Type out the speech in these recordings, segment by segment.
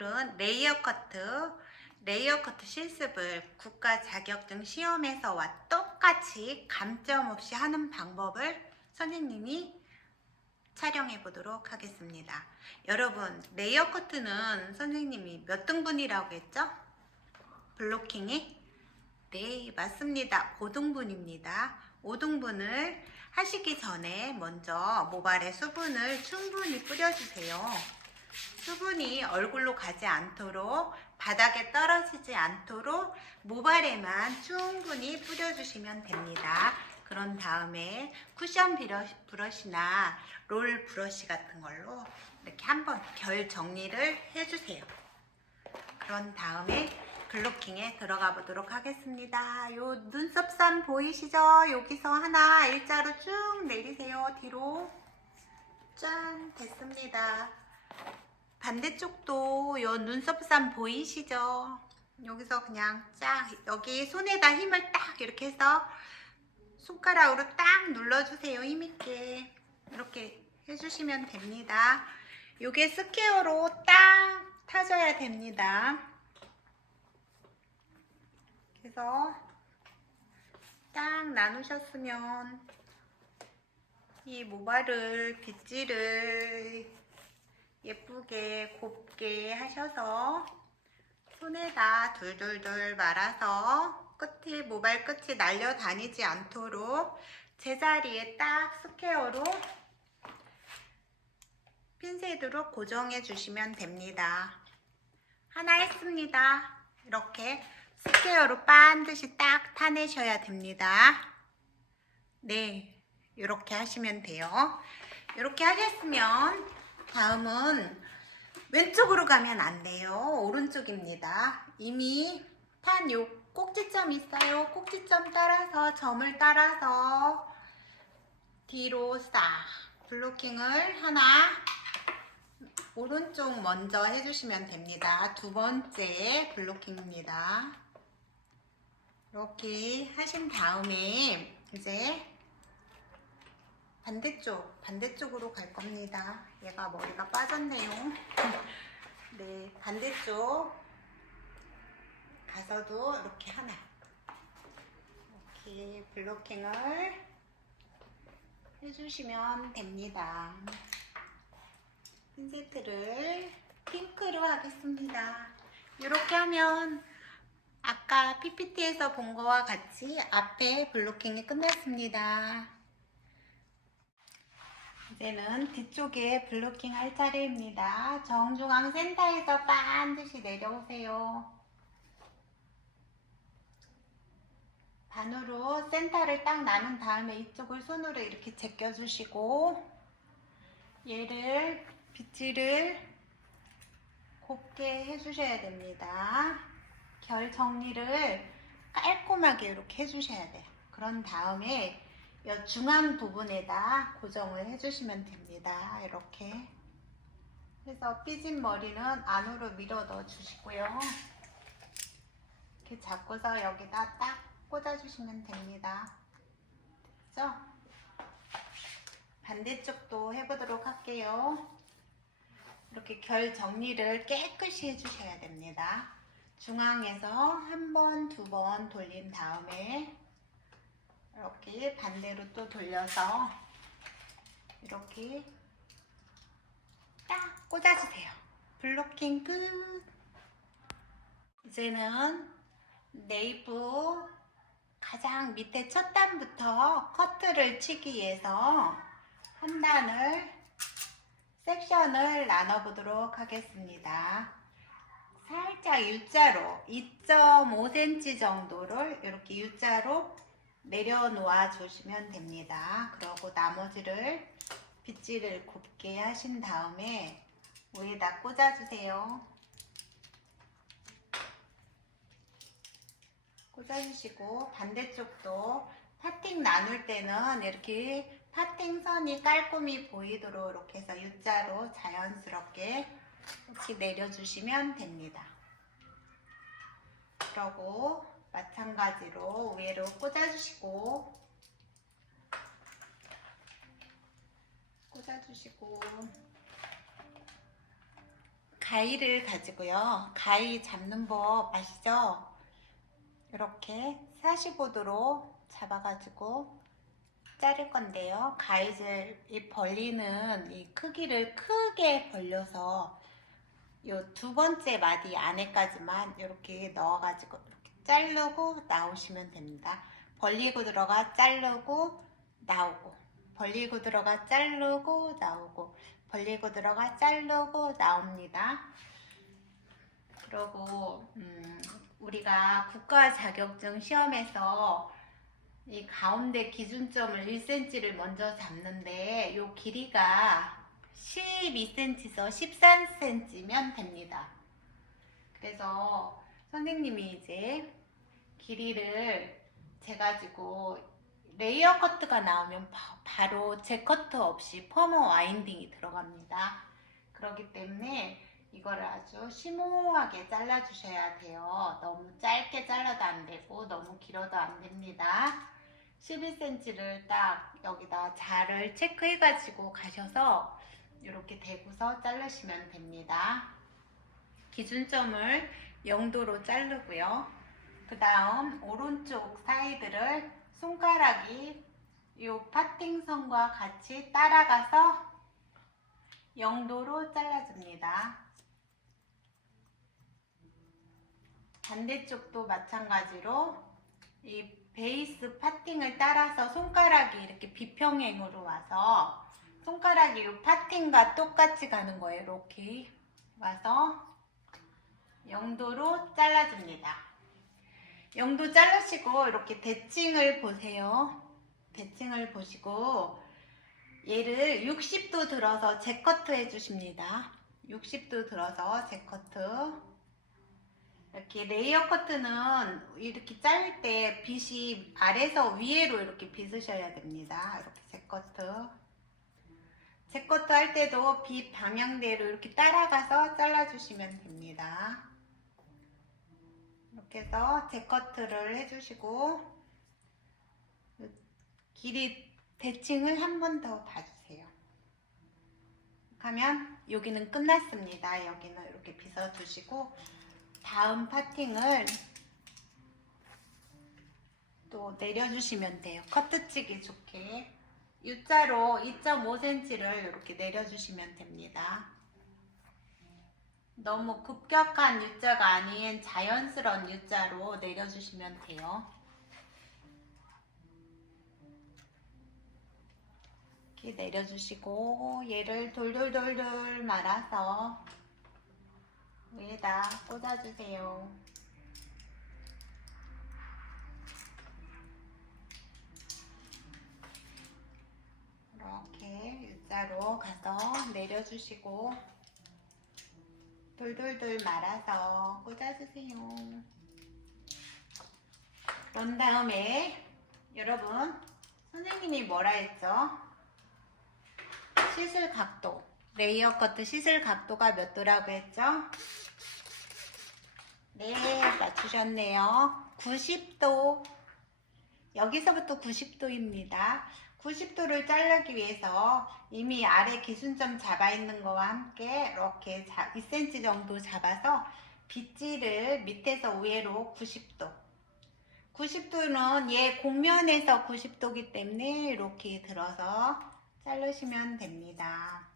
오늘은 레이어 커트 실습을 국가 자격증 시험에서와 똑같이 감점 없이 하는 방법을 선생님이 촬영해 보도록 하겠습니다. 여러분, 레이어 커트는 선생님이 몇 등분이라고 했죠? 블로킹이? 네, 맞습니다. 5등분입니다. 5등분을 하시기 전에 먼저 모발에 수분을 충분히 뿌려주세요. 수분이 얼굴로 가지 않도록, 바닥에 떨어지지 않도록 모발에만 충분히 뿌려주시면 됩니다. 그런 다음에 쿠션 브러쉬나 롤 브러쉬 같은 걸로 이렇게 한번 결 정리를 해주세요. 그런 다음에 블로킹에 들어가 보도록 하겠습니다. 요 눈썹선 보이시죠? 여기서 하나 일자로 쭉 내리세요. 뒤로. 짠, 됐습니다. 반대쪽도 요 눈썹선 보이시죠? 여기서 그냥 쫙, 여기 손에다 힘을 딱 이렇게 해서 손가락으로 딱 눌러주세요. 힘있게. 이렇게 해주시면 됩니다. 요게 스퀘어로 딱 타줘야 됩니다. 그래서 딱 나누셨으면 이 모발을 빗질을 예쁘게 곱게 하셔서 손에다 둘둘둘 말아서 끝이, 모발 끝이 날려다니지 않도록 제자리에 딱 스퀘어로 핀셋으로 고정해 주시면 됩니다. 하나 했습니다. 이렇게 스퀘어로 반드시 딱 타내셔야 됩니다. 네, 이렇게 하시면 돼요. 이렇게 하셨으면 다음은 왼쪽으로 가면 안 돼요. 오른쪽입니다. 이미 탄 요 꼭지점 있어요. 꼭지점 따라서, 점을 따라서 뒤로 싹 블로킹을 하나, 오른쪽 먼저 해주시면 됩니다. 두 번째 블로킹입니다. 이렇게 하신 다음에 이제 반대쪽으로 갈 겁니다. 얘가 머리가 빠졌네요. 네, 반대쪽 가서도 이렇게 하나, 이렇게 블로킹을 해주시면 됩니다. 핀세트를 핑크로 하겠습니다. 이렇게 하면 아까 PPT에서 본 거와 같이 앞에 블로킹이 끝났습니다. 이제는 뒤쪽에 블로킹 할 차례입니다. 정중앙 센터에서 반드시 내려오세요. 반으로 센터를 딱 나눈 다음에 이쪽을 손으로 이렇게 제껴주시고 얘를 빗질을 곱게 해주셔야 됩니다. 결 정리를 깔끔하게 이렇게 해주셔야 돼요. 그런 다음에 이 중앙 부분에다 고정을 해주시면 됩니다. 이렇게 해서 삐진 머리는 안으로 밀어 넣어 주시고요. 이렇게 잡고서 여기다 딱 꽂아주시면 됩니다. 됐죠? 반대쪽도 해보도록 할게요. 이렇게 결 정리를 깨끗이 해주셔야 됩니다. 중앙에서 한 번, 두 번 돌린 다음에 이렇게 반대로 또 돌려서 이렇게 딱 꽂아주세요. 블로킹 끝! 이제는 네이프 가장 밑에 첫 단부터 커트를 치기 위해서 한 단을 섹션을 나눠 보도록 하겠습니다. 살짝 U자로 2.5cm 정도를 이렇게 U자로 내려놓아 주시면 됩니다. 그리고 나머지를 빗질을 곱게 하신 다음에 위에다 꽂아주세요. 꽂아주시고 반대쪽도 파팅 나눌 때는 이렇게 파팅 선이 깔끔히 보이도록 이렇게 해서 U자로 자연스럽게 이렇게 내려주시면 됩니다. 그리고 마찬가지로 위로 꽂아주시고 가위를 가지고요. 가위 잡는 법 아시죠? 이렇게 45도로 잡아가지고 자를 건데요. 가위질 이 벌리는 이 크기를 크게 벌려서 요 두 번째 마디 안에까지만 이렇게 넣어가지고 이렇게 자르고 나오시면 됩니다. 벌리고 들어가 자르고 나오고, 벌리고 들어가 자르고 나오고, 벌리고 들어가 자르고 나옵니다. 그리고 우리가 국가 자격증 시험에서 이 가운데 기준점을 1cm를 먼저 잡는데 요 길이가 12cm에서 13cm면 됩니다. 그래서 선생님이 이제 길이를 재가지고 레이어 커트가 나오면 바로 제 커트 없이 퍼머 와인딩이 들어갑니다. 그렇기 때문에 이거를 아주 심오하게 잘라 주셔야 돼요. 너무 짧게 잘라도 안 되고 너무 길어도 안 됩니다. 11cm를 딱 여기다 자를 체크해 가지고 가셔서 이렇게 대고서 자르시면 됩니다. 기준점을 0도로 자르고요. 그 다음 오른쪽 사이드를 손가락이 이 파팅선과 같이 따라가서 0도로 잘라줍니다. 반대쪽도 마찬가지로 이 베이스 파팅을 따라서 손가락이 이렇게 비평행으로 와서 손가락이 이 파팅과 똑같이 가는 거예요. 이렇게 와서 0도로 잘라줍니다. 0도 자르시고 이렇게 대칭을 보세요. 대칭을 보시고 얘를 60도 들어서 재커트 해주십니다. 60도 들어서 재커트. 이렇게 레이어 커트는 이렇게 자를 때 빗이 아래서 위로 이렇게 빗으셔야 됩니다. 이렇게 재커트. 재커트 할 때도 빗 방향대로 이렇게 따라가서 잘라주시면 됩니다. 이렇게 해서 재커트를 해주시고 길이 대칭을 한 번 더 봐주세요. 하면 여기는 끝났습니다. 여기는 이렇게 빗어주시고 다음 파팅을 또 내려주시면 돼요. 커트치기 좋게 U자로 2.5cm를 이렇게 내려주시면 됩니다. 너무 급격한 U자가 아닌 자연스러운 U자로 내려주시면 돼요. 이렇게 내려주시고 얘를 돌돌돌돌 말아서 위에다 꽂아주세요. 이렇게 U자로 가서 내려주시고 돌돌돌 말아서 꽂아주세요. 그런 다음에 여러분 선생님이 뭐라 했죠? 시술 각도, 레이어 커트 시술 각도가 몇 도라고 했죠? 네, 맞추셨네요. 90도. 여기서부터 90도입니다. 90도를 자르기 위해서 이미 아래 기준점 잡아 있는 거와 함께 이렇게 2cm 정도 잡아서 빗질을 밑에서 위로 90도. 90도는 얘 곡면에서 90도이기 때문에 이렇게 들어서 자르시면 됩니다.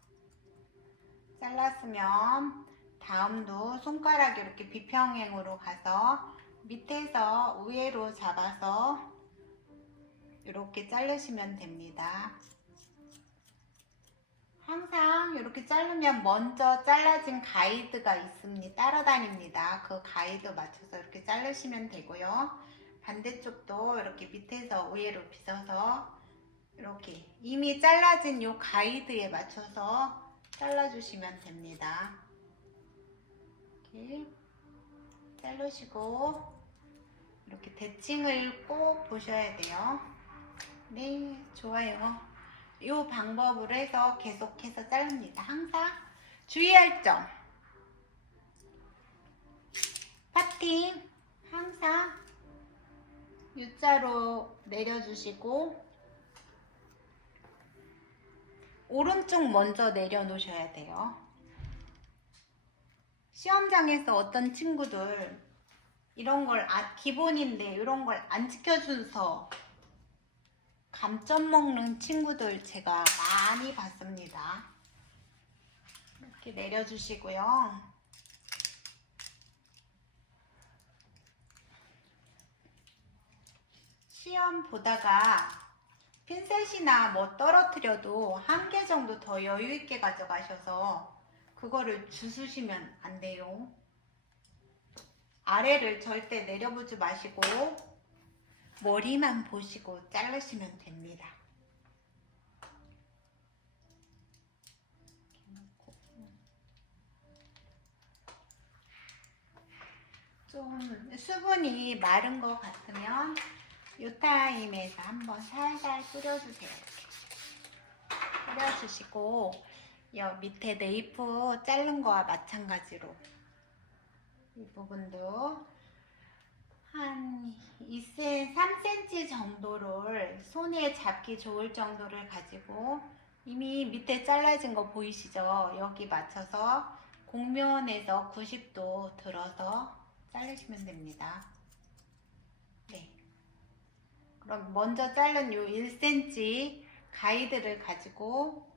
잘랐으면 다음도 손가락이 이렇게 비평행으로 가서 밑에서 위로 잡아서 이렇게 자르시면 됩니다. 항상 이렇게 자르면 먼저 잘라진 가이드가 있습니다. 따라다닙니다. 그 가이드 맞춰서 이렇게 자르시면 되고요. 반대쪽도 이렇게 밑에서 위로 빗어서 이렇게 이미 잘라진 이 가이드에 맞춰서 잘라주시면 됩니다. 이렇게 자르시고 이렇게 대칭을 꼭 보셔야 돼요. 네, 좋아요. 이 방법으로 해서 계속해서 자릅니다. 항상 주의할 점. 파팅 항상 U자로 내려주시고 오른쪽 먼저 내려놓으셔야 돼요. 시험장에서 어떤 친구들 이런 걸 기본인데 이런 걸 안 지켜줘서 감점 먹는 친구들 제가 많이 봤습니다. 이렇게 내려주시고요. 시험 보다가 핀셋이나 뭐 떨어뜨려도 한 개 정도 더 여유 있게 가져가셔서 그거를 주스시면 안 돼요. 아래를 절대 내려보지 마시고 머리만 보시고 자르시면 됩니다. 좀 수분이 마른 것 같으면 이 타임에서 한번 살살 뿌려주세요. 이렇게 뿌려주시고 여 밑에 네이프 자른 거와 마찬가지로 이 부분도 한 3cm 정도를 손에 잡기 좋을 정도를 가지고 이미 밑에 잘라진 거 보이시죠? 여기 맞춰서 곡면에서 90도 들어서 자르시면 됩니다. 네. 그럼 먼저 자른 요 1cm 가이드를 가지고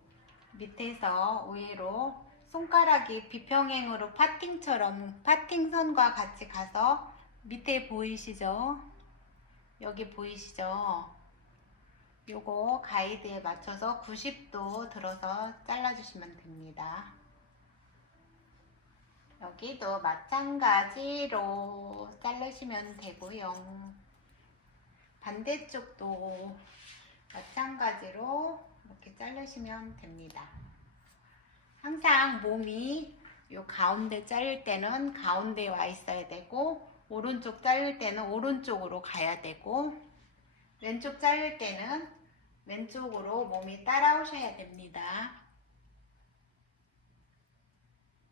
밑에서 위로 손가락이 비평행으로 파팅처럼 파팅선과 같이 가서 밑에 보이시죠? 여기 보이시죠? 요거 가이드에 맞춰서 90도 들어서 잘라주시면 됩니다. 여기도 마찬가지로 자르시면 되고요. 반대쪽도 마찬가지로 이렇게 자르시면 됩니다. 항상 몸이 요 가운데 자를 때는 가운데에 와 있어야 되고 오른쪽 자를 때는 오른쪽으로 가야 되고 왼쪽 자를 때는 왼쪽으로 몸이 따라오셔야 됩니다.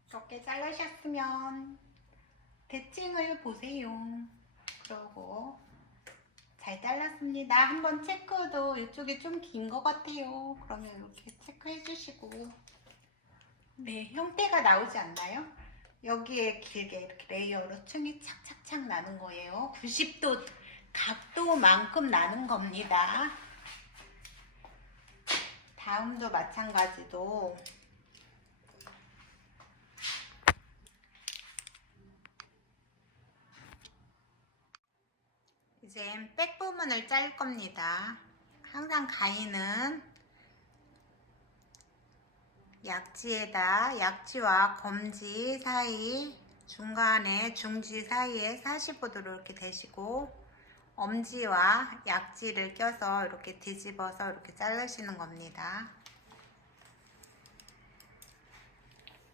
이렇게 자르셨으면 대칭을 보세요. 그러고 잘 잘랐습니다. 한번 체크도 이쪽이 좀 긴 것 같아요. 그러면 이렇게 체크해 주시고 네, 형태가 나오지 않나요? 여기에 길게 이렇게 레이어로 층이 착착착 나는 거예요. 90도 각도만큼 나는 겁니다. 다음도 마찬가지도 이제 백 부분을 짤 겁니다. 항상 가위는 약지에다 약지와 검지 사이 중간에 중지 사이에 45도로 이렇게 대시고 엄지와 약지를 껴서 이렇게 뒤집어서 이렇게 자르시는 겁니다.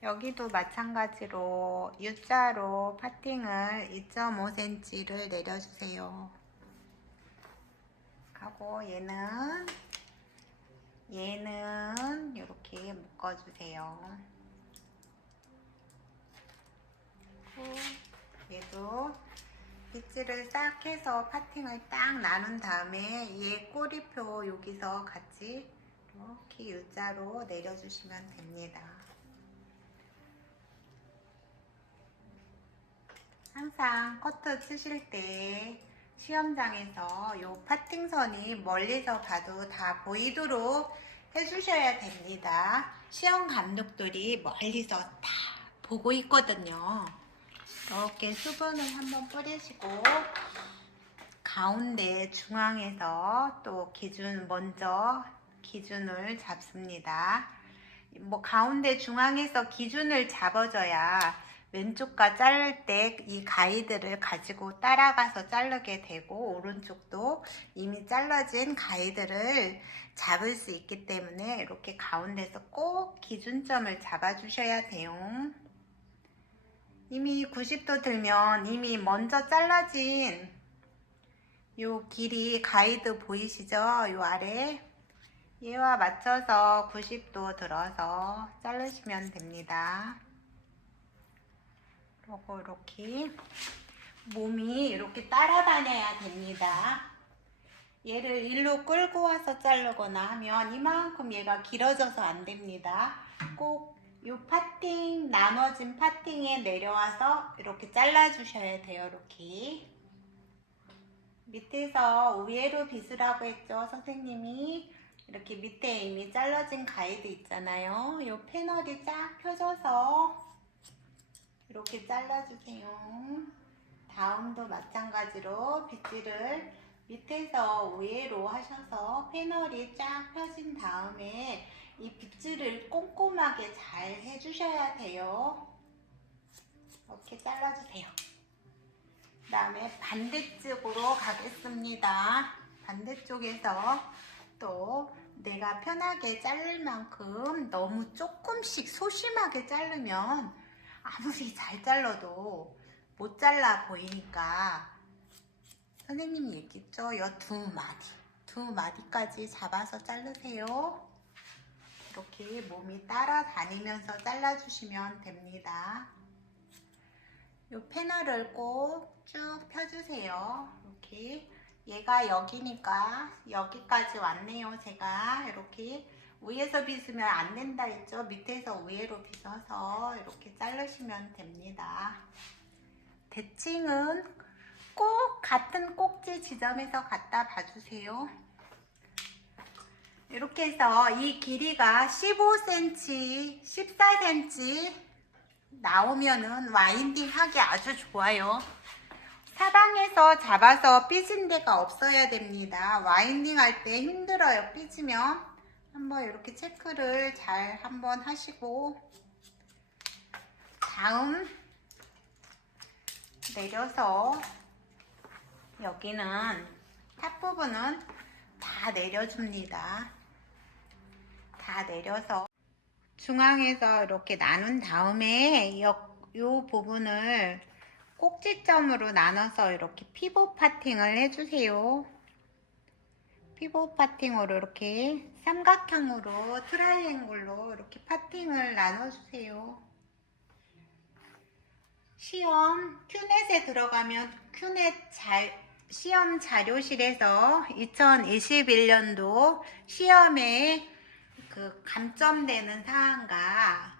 여기도 마찬가지로 U자로 파팅을 2.5cm를 내려주세요. 하고 얘는 이렇게 묶어주세요. 얘도 빗질을 싹 해서 파팅을 딱 나눈 다음에 얘 꼬리표 여기서 같이 이렇게 U자로 내려주시면 됩니다. 항상 커트 치실 때 시험장에서 요 파팅선이 멀리서 봐도 다 보이도록 해주셔야 됩니다. 시험 감독들이 멀리서 다 보고 있거든요. 이렇게 수분을 한번 뿌리시고 가운데 중앙에서 또 먼저 기준을 잡습니다. 뭐 가운데 중앙에서 기준을 잡아줘야 왼쪽과 자를 때 이 가이드를 가지고 따라가서 자르게 되고 오른쪽도 이미 잘라진 가이드를 잡을 수 있기 때문에 이렇게 가운데서 꼭 기준점을 잡아 주셔야 돼요. 이미 90도 들면 이미 먼저 잘라진 요 길이 가이드 보이시죠? 요 아래 얘와 맞춰서 90도 들어서 자르시면 됩니다. 그리고 이렇게 몸이 이렇게 따라다녀야 됩니다. 얘를 일로 끌고 와서 자르거나 하면 이만큼 얘가 길어져서 안 됩니다. 꼭 이 파팅, 나눠진 파팅에 내려와서 이렇게 잘라주셔야 돼요. 이렇게. 밑에서 위로 빗으라고 했죠. 선생님이. 이렇게 밑에 이미 잘라진 가이드 있잖아요. 이 패널이 쫙 펴져서 이렇게 잘라주세요. 다음도 마찬가지로 빗질을 밑에서 위로 하셔서 패널이 쫙 펴진 다음에 이 빗질을 꼼꼼하게 잘 해주셔야 돼요. 이렇게 잘라주세요. 그 다음에 반대쪽으로 가겠습니다. 반대쪽에서 또 내가 편하게 자를 만큼 너무 조금씩 소심하게 자르면 아무리 잘 잘라도 못 잘라 보이니까 선생님이 얘기했죠. 이 두 마디까지 잡아서 자르세요. 이렇게 몸이 따라다니면서 잘라주시면 됩니다. 이 패널을 꼭 쭉 펴주세요. 이렇게 얘가 여기니까 여기까지 왔네요. 제가 이렇게 위에서 빗으면 안 된다 했죠. 밑에서 위로 빗어서 이렇게 자르시면 됩니다. 대칭은 꼭 같은 꼭지 지점에서 갖다 봐주세요. 이렇게 해서 이 길이가 15cm, 14cm 나오면은 와인딩 하기 아주 좋아요. 사방에서 잡아서 삐진 데가 없어야 됩니다. 와인딩 할 때 힘들어요. 삐지면 한번 이렇게 체크를 잘 한번 하시고 다음 내려서 여기는 탑 부분은 다 내려줍니다. 다 내려서 중앙에서 이렇게 나눈 다음에 이 부분을 꼭지점으로 나눠서 이렇게 피봇 파팅을 해주세요. 피봇 파팅으로 이렇게 삼각형으로 트라이앵글로 이렇게 파팅을 나눠주세요. 시험 큐넷에 들어가면 시험 자료실에서 2021년도 시험에 그 감점되는 사항과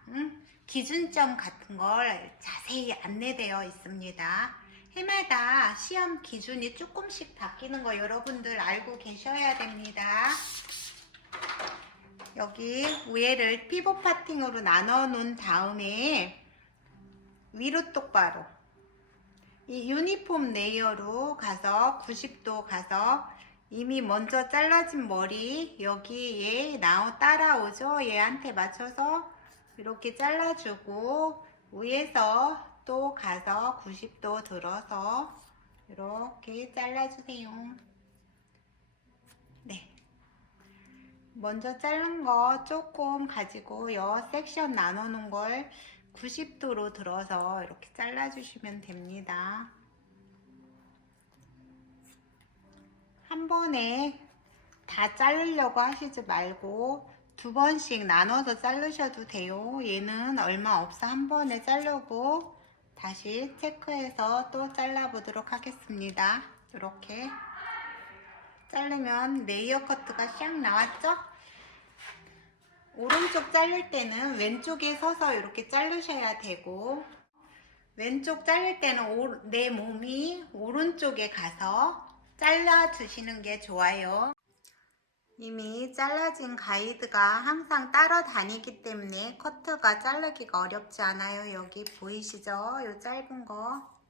기준점 같은 걸 자세히 안내되어 있습니다. 해마다 시험 기준이 조금씩 바뀌는 거 여러분들 알고 계셔야 됩니다. 여기 위에를 피봇 파팅으로 나눠 놓은 다음에 위로 똑바로 이 유니폼 레이어로 가서 90도 가서 이미 먼저 잘라진 머리 여기에 따라오죠. 얘한테 맞춰서 이렇게 잘라주고 위에서 또 가서 90도 들어서 이렇게 잘라주세요. 네. 먼저 자른 거 조금 가지고 여 섹션 나눠 놓은 걸 90도로 들어서 이렇게 잘라주시면 됩니다. 한 번에 다 자르려고 하시지 말고 두 번씩 나눠서 자르셔도 돼요. 얘는 얼마 없어 한 번에 자르고 다시 체크해서 또 잘라 보도록 하겠습니다. 이렇게 자르면 레이어 커트가 샥 나왔죠? 오른쪽 자를 때는 왼쪽에 서서 이렇게 자르셔야 되고 왼쪽 자를 때는 내 몸이 오른쪽에 가서 잘라 주시는 게 좋아요. 이미 잘라진 가이드가 항상 따라다니기 때문에 커트가 자르기가 어렵지 않아요. 여기 보이시죠? 요 짧은 거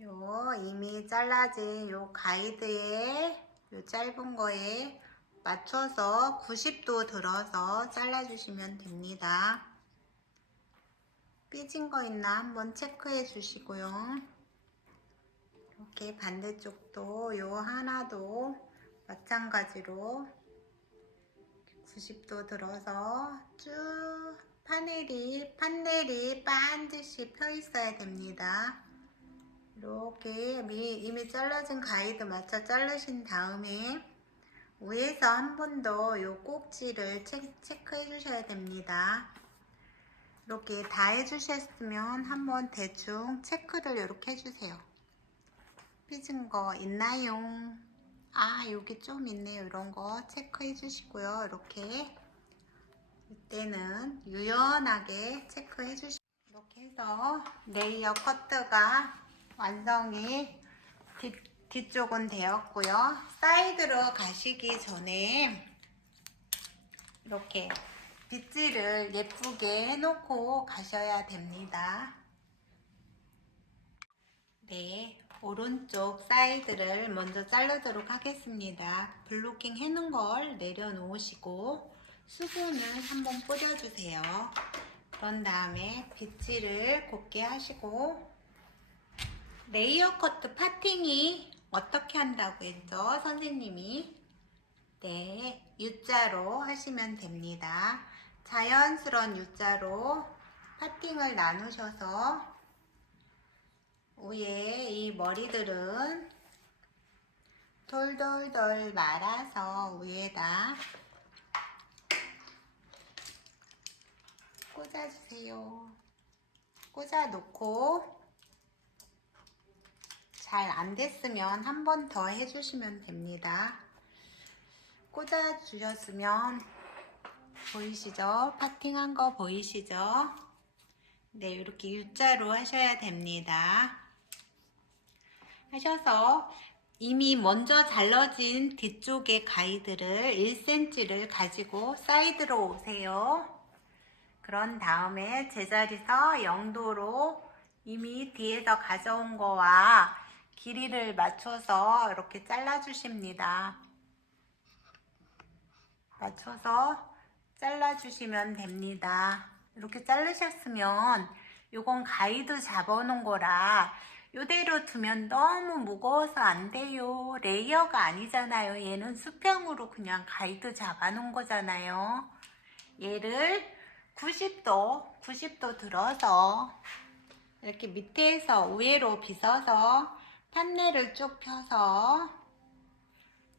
요 이미 잘라진 요 가이드에 요 짧은 거에 맞춰서 90도 들어서 잘라주시면 됩니다. 삐진 거 있나 한번 체크해 주시고요. 이렇게 반대쪽도 요 하나도 마찬가지로 90도 들어서 쭉 판넬이 반드시 펴 있어야 됩니다. 이렇게 이미 잘라진 가이드 맞춰 자르신 다음에 위에서 한 번 더 요 꼭지를 체크해 주셔야 됩니다. 이렇게 다 해주셨으면 한번 대충 체크를 이렇게 해주세요. 삐진 거 있나요? 아 여기 좀 있네요. 이런 거 체크해 주시고요. 이렇게 이때는 유연하게 체크해 주시고, 이렇게 해서 레이어 커트가 완성이 뒤쪽은 되었고요. 사이드로 가시기 전에 이렇게 빗질을 예쁘게 해놓고 가셔야 됩니다. 네, 오른쪽 사이드를 먼저 자르도록 하겠습니다. 블로킹 해놓은 걸 내려놓으시고 수분을 한번 뿌려주세요. 그런 다음에 빗질을 곱게 하시고, 레이어 커트 파팅이 어떻게 한다고 했죠? 선생님이. 네, U자로 하시면 됩니다. 자연스러운 U자로 파팅을 나누셔서 위에 이 머리들은 돌돌돌 말아서 위에다 꽂아주세요. 꽂아 놓고 잘 안 됐으면 한 번 더 해주시면 됩니다. 꽂아 주셨으면 보이시죠? 파팅한 거 보이시죠? 네, 이렇게 U자로 하셔야 됩니다. 하셔서 이미 먼저 잘라진 뒤쪽의 가이드를 1cm를 가지고 사이드로 오세요. 그런 다음에 제자리서 0도로 이미 뒤에서 가져온 거와 길이를 맞춰서 이렇게 잘라 주십니다. 맞춰서 잘라 주시면 됩니다. 이렇게 자르셨으면 요건 가이드 잡아 놓은 거라 요대로 두면 너무 무거워서 안 돼요. 레이어가 아니잖아요. 얘는 수평으로 그냥 가이드 잡아 놓은 거잖아요. 얘를 90도 들어서 이렇게 밑에서 위로 빗어서 판넬을 쭉 펴서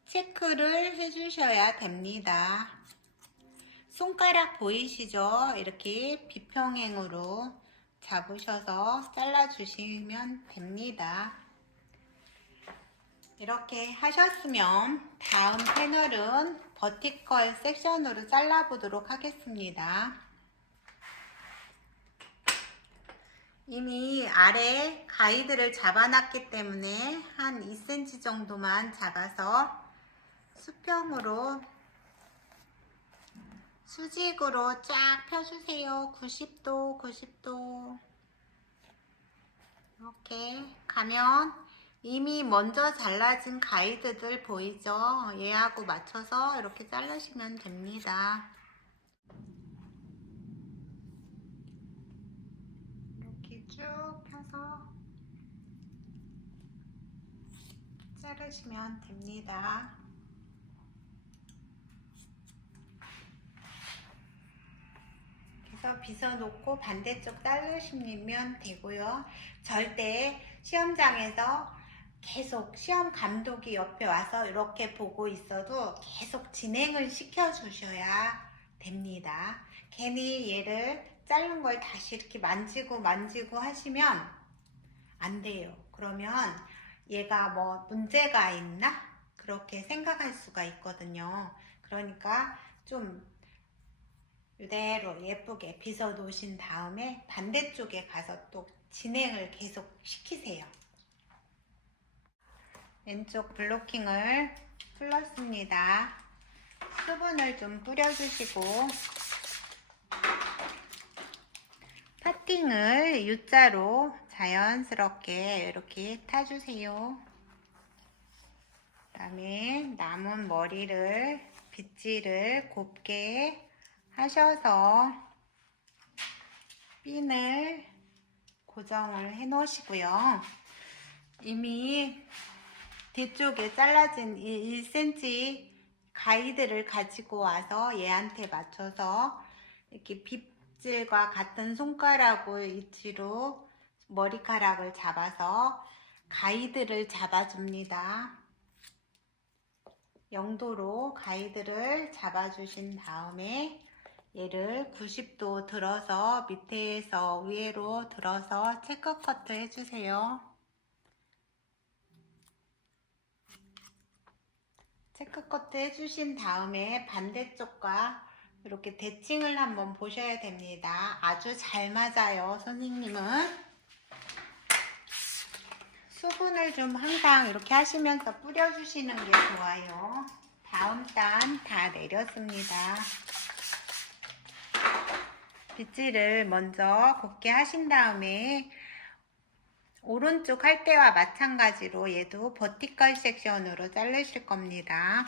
체크를 해주셔야 됩니다. 손가락 보이시죠? 이렇게 비평행으로 잡으셔서 잘라주시면 됩니다. 이렇게 하셨으면 다음 패널은 버티컬 섹션으로 잘라보도록 하겠습니다. 이미 아래 가이드를 잡아놨기 때문에 한 2cm 정도만 잡아서 수평으로 수직으로 쫙 펴주세요. 90도 이렇게 가면 이미 먼저 잘라진 가이드들 보이죠? 얘하고 맞춰서 이렇게 자르시면 됩니다. 이렇게 쭉 펴서 자르시면 됩니다. 그래서 빗어놓고 반대쪽 자르시면 되고요. 절대 시험장에서 계속 시험 감독이 옆에 와서 이렇게 보고 있어도 계속 진행을 시켜 주셔야 됩니다. 괜히 얘를 자른 걸 다시 이렇게 만지고 하시면 안 돼요. 그러면 얘가 뭐 문제가 있나? 그렇게 생각할 수가 있거든요. 그러니까 좀 이대로 예쁘게 빗어 놓으신 다음에 반대쪽에 가서 또 진행을 계속 시키세요. 왼쪽 블로킹을 풀었습니다. 수분을 좀 뿌려주시고 파팅을 U자로 자연스럽게 이렇게 타주세요. 그 다음에 남은 머리를 빗질을 곱게 하셔서 핀을 고정을 해 놓으시고요. 이미 뒤쪽에 잘라진 1cm 가이드를 가지고 와서 얘한테 맞춰서 이렇게 빗질과 같은 손가락 위치로 머리카락을 잡아서 가이드를 잡아줍니다. 0도로 가이드를 잡아주신 다음에 얘를 90도 들어서 밑에서 위로 들어서 체크 커트 해주세요. 체크 커트 해주신 다음에 반대쪽과 이렇게 대칭을 한번 보셔야 됩니다. 아주 잘 맞아요, 선생님은. 수분을 좀 항상 이렇게 하시면서 뿌려주시는 게 좋아요. 다음 단 다 내렸습니다. 빗질을 먼저 곱게 하신 다음에 오른쪽 할 때와 마찬가지로 얘도 버티컬 섹션으로 자르실 겁니다.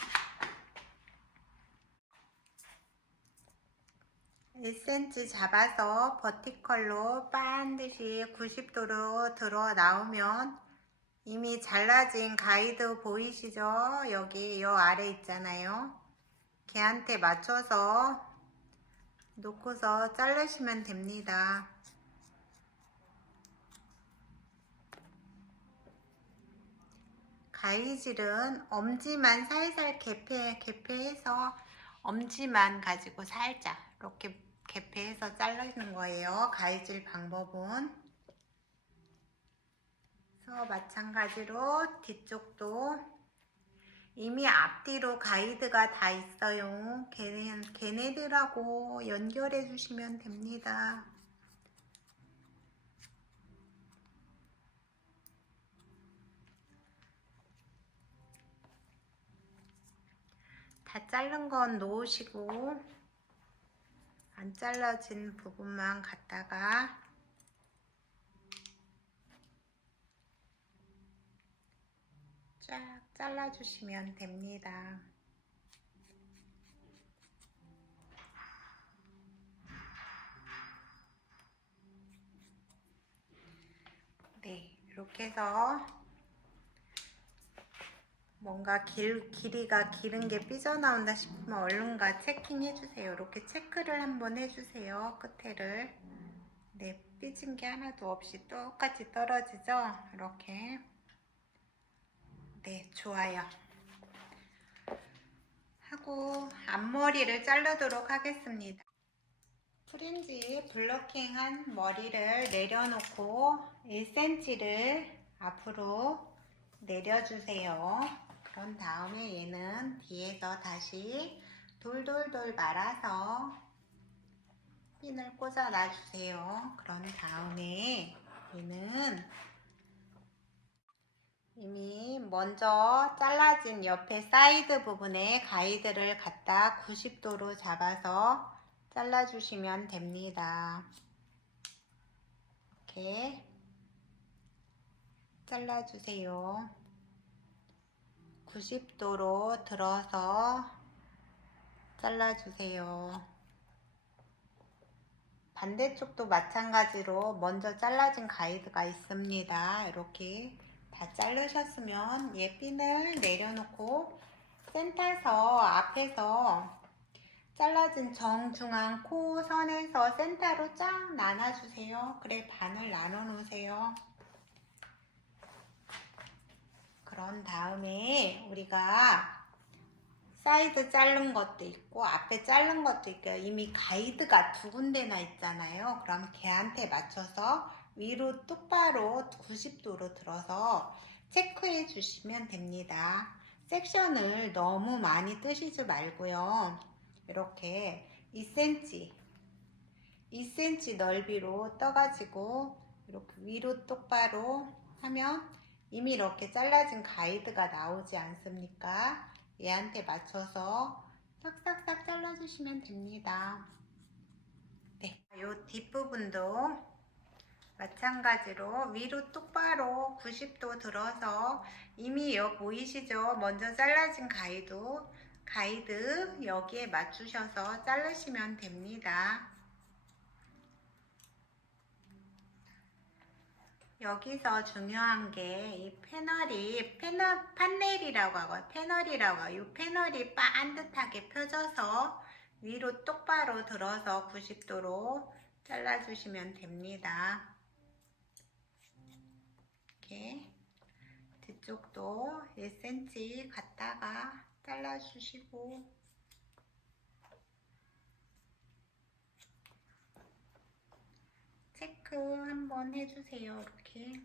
1cm 잡아서 버티컬로 반드시 90도로 들어 나오면 이미 잘라진 가이드 보이시죠? 여기 요 아래 있잖아요. 걔한테 맞춰서 놓고서 자르시면 됩니다. 가위질은 엄지만 살살 개폐해서 엄지만 가지고 살짝 이렇게 개폐해서 자르는 거예요. 가위질 방법은. 그래서 마찬가지로 뒤쪽도 이미 앞뒤로 가이드가 다 있어요. 걔네들하고 연결해 주시면 됩니다. 다 자른 건 놓으시고 안 잘라진 부분만 갖다가 쫙 잘라주시면 됩니다. 네, 이렇게 해서 뭔가 길이가 기른 게 삐져나온다 싶으면 얼른가 체킹 해주세요. 이렇게 체크를 한번 해주세요. 끝에를. 네, 삐진 게 하나도 없이 똑같이 떨어지죠? 이렇게. 네, 좋아요. 하고 앞머리를 자르도록 하겠습니다. 프린지 블러킹한 머리를 내려놓고 1cm를 앞으로 내려주세요. 그런 다음에 얘는 뒤에서 다시 돌돌돌 말아서 핀을 꽂아 놔주세요. 그런 다음에 얘는 이미 먼저 잘라진 옆에 사이드 부분에 가이드를 갖다 90도로 잡아서 잘라주시면 됩니다. 이렇게 잘라주세요. 90도로 들어서 잘라주세요. 반대쪽도 마찬가지로 먼저 잘라진 가이드가 있습니다. 이렇게 다 자르셨으면 얘 핀을 내려놓고 센터에서 앞에서 잘라진 정중앙 코 선에서 센터로 쫙 나눠주세요. 그래 반을 나눠 놓으세요. 그런 다음에 우리가 사이드 자른 것도 있고 앞에 자른 것도 있고 이미 가이드가 두 군데나 있잖아요. 그럼 걔한테 맞춰서 위로 똑바로 90도로 들어서 체크해 주시면 됩니다. 섹션을 너무 많이 뜨시지 말고요. 이렇게 2cm 넓이로 떠가지고 이렇게 위로 똑바로 하면 이미 이렇게 잘라진 가이드가 나오지 않습니까? 얘한테 맞춰서 싹싹싹 잘라주시면 됩니다. 네, 이 뒷부분도 마찬가지로 위로 똑바로 90도 들어서 이미 여기 보이시죠? 먼저 잘라진 가이드 여기에 맞추셔서 자르시면 됩니다. 여기서 중요한 게 이 판넬이라고 하고 패널이라고 하고 이 패널이 반듯하게 펴져서 위로 똑바로 들어서 90도로 잘라주시면 됩니다. 이렇게 뒤쪽도 1cm 갖다가 잘라주시고 체크 한번 해주세요. 이렇게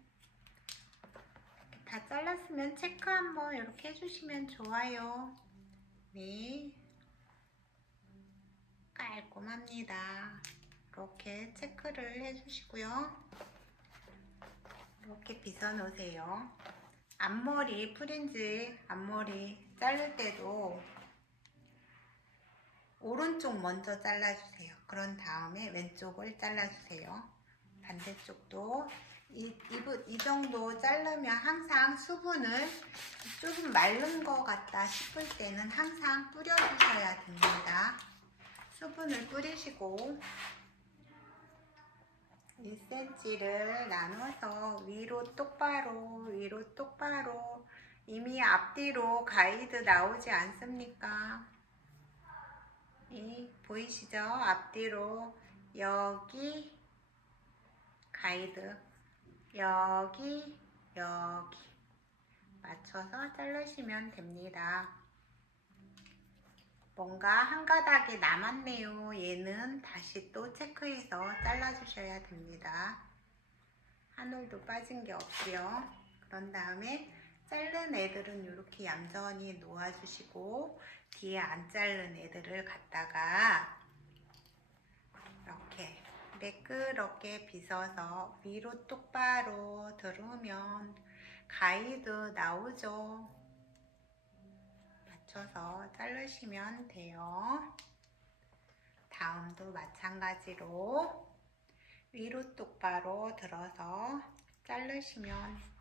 다 잘랐으면 체크 한번 이렇게 해주시면 좋아요. 네, 깔끔합니다. 이렇게 체크를 해주시고요. 이렇게 빗어 놓으세요. 앞머리 프린지 앞머리 자를 때도 오른쪽 먼저 잘라주세요. 그런 다음에 왼쪽을 잘라주세요. 반대쪽도 이 정도 자르면 항상 수분을 조금 마른 것 같다 싶을 때는 항상 뿌려주셔야 됩니다. 수분을 뿌리시고 1cm를 나눠서 위로 똑바로 이미 앞뒤로 가이드 나오지 않습니까? 보이시죠? 앞뒤로 여기 가이드 여기 맞춰서 자르시면 됩니다. 뭔가 한 가닥이 남았네요. 얘는 다시 또 체크해서 잘라주셔야 됩니다. 한 올도 빠진 게 없고요. 그런 다음에 자른 애들은 이렇게 얌전히 놓아주시고 뒤에 안 자른 애들을 갖다가 이렇게 매끄럽게 빗어서 위로 똑바로 들으면 가이드 나오죠. 맞춰서 자르시면 돼요. 다음도 마찬가지로 위로 똑바로 들어서 자르시면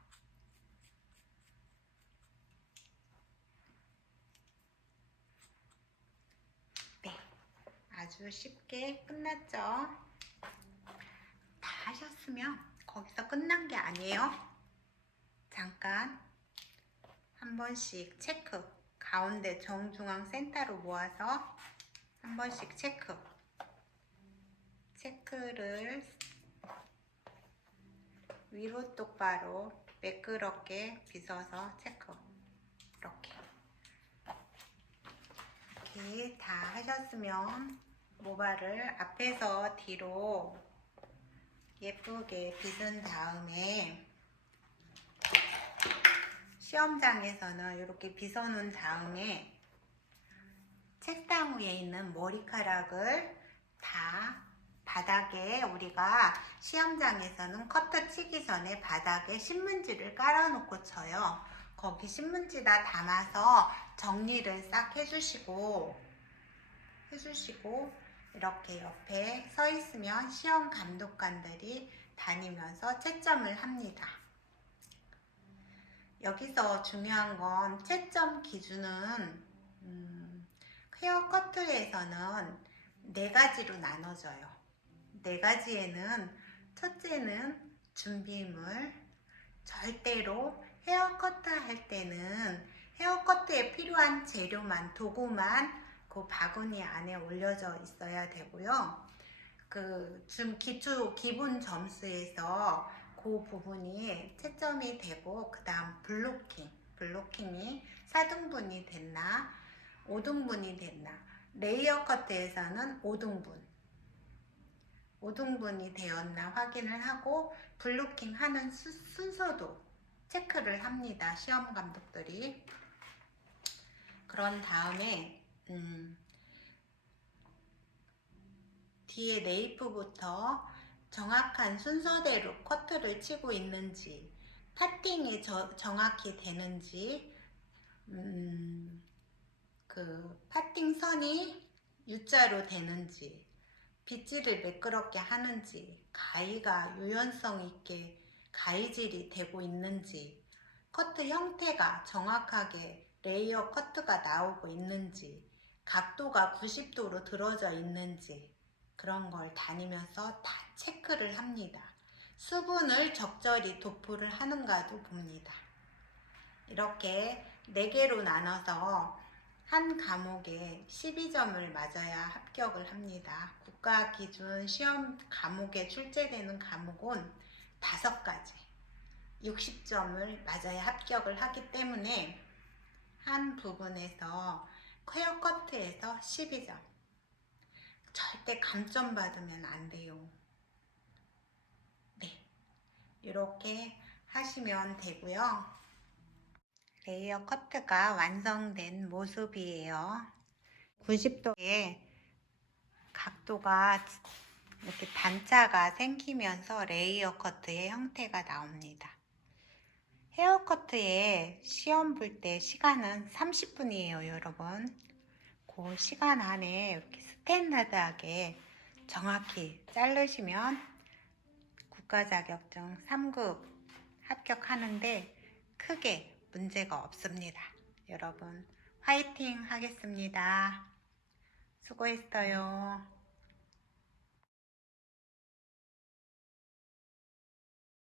네, 아주 쉽게 끝났죠? 다 하셨으면 거기서 끝난 게 아니에요. 잠깐 한 번씩 체크, 가운데 정중앙 센터로 모아서 한 번씩 체크를 위로 똑바로 매끄럽게 빗어서 체크. 이렇게 다 하셨으면 모발을 앞에서 뒤로 예쁘게 빗은 다음에 시험장에서는 이렇게 빗어 놓은 다음에 책상 위에 있는 머리카락을 다 바닥에, 우리가 시험장에서는 커터 치기 전에 바닥에 신문지를 깔아놓고 쳐요. 거기 신문지 다 담아서 정리를 싹 해주시고 이렇게 옆에 서 있으면 시험 감독관들이 다니면서 채점을 합니다. 여기서 중요한 건 채점 기준은 헤어 커트에서는 4가지로 나눠져요. 4가지에는 첫째는 준비물, 절대로 헤어 커트 할 때는 헤어 커트에 필요한 재료만, 도구만 그 바구니 안에 올려져 있어야 되고요. 기본 점수에서 그 부분이 채점이 되고, 그 다음 블로킹이 4등분이 됐나 5등분이 됐나, 레이어 커트에서는 5등분이 되었나 확인을 하고 블로킹 하는 순서도 체크를 합니다. 시험 감독들이. 그런 다음에 뒤에 네이프부터 정확한 순서대로 커트를 치고 있는지, 파팅이 정확히 되는지, 그 파팅 선이 U자로 되는지, 빗질을 매끄럽게 하는지, 가위가 유연성 있게 가위질이 되고 있는지, 커트 형태가 정확하게 레이어 커트가 나오고 있는지, 각도가 90도로 들어져 있는지, 그런 걸 다니면서 다 체크를 합니다. 수분을 적절히 도포를 하는가도 봅니다. 이렇게 4개로 나눠서 한 과목에 12점을 맞아야 합격을 합니다. 국가 기준 시험 과목에 출제되는 과목은 5가지 60점을 맞아야 합격을 하기 때문에 한 부분에서 헤어 커트에서 12점, 절대 감점 받으면 안 돼요. 네, 이렇게 하시면 되고요. 레이어 커트가 완성된 모습이에요. 90도에 각도가 이렇게 단차가 생기면서 레이어 커트의 형태가 나옵니다. 헤어커트에 시험 볼 때 시간은 30분이에요, 여러분. 그 시간 안에 이렇게 스탠다드하게 정확히 자르시면 국가 자격증 3급 합격하는데 크게 문제가 없습니다. 여러분, 화이팅 하겠습니다. 수고했어요.